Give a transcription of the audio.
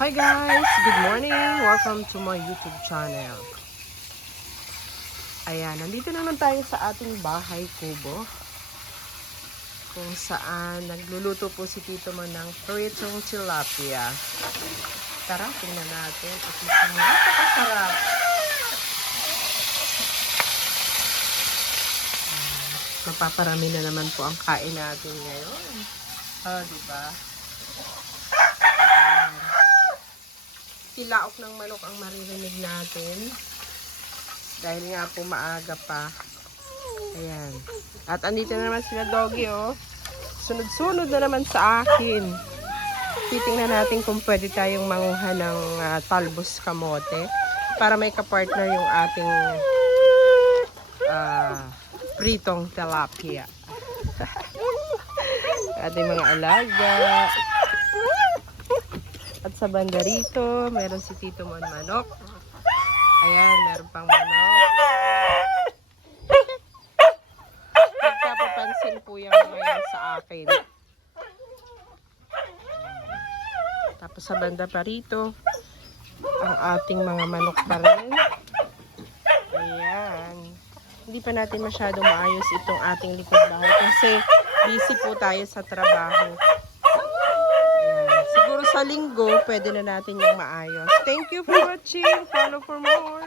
Hi guys! Good morning! Welcome to my YouTube channel. Ayan, nandito naman tayo sa ating bahay kubo. Kung saan nagluluto po si Tito Mon ng pritong tilapia. Tara, tingnan natin. At mukhang napakasarap. Mapaparami na naman po ang kain natin ngayon. Diba? Tilaok ng manok ang maririnig natin. Dahil nga po maaga pa. Ayan. At andito na naman sila doggy, oh. Sunod-sunod na naman sa akin. Titingnan natin kung pwede tayong manguha ng talbos kamote para may kapartner yung ating pritong tilapia. Ating mga alaga. At sa banda rito, meron si Tito Mon manok. Ayan, meron pang manok. Nagpapapansin po yung ngayon sa akin. Tapos sa banda pa rito, ang ating mga manok pa rin. Ayan. Hindi pa natin masyado maayos itong ating likod bahay kasi busy po tayo sa trabaho. Siguro sa linggo, pwede na natin yung maayos. Thank you for watching. Follow for more.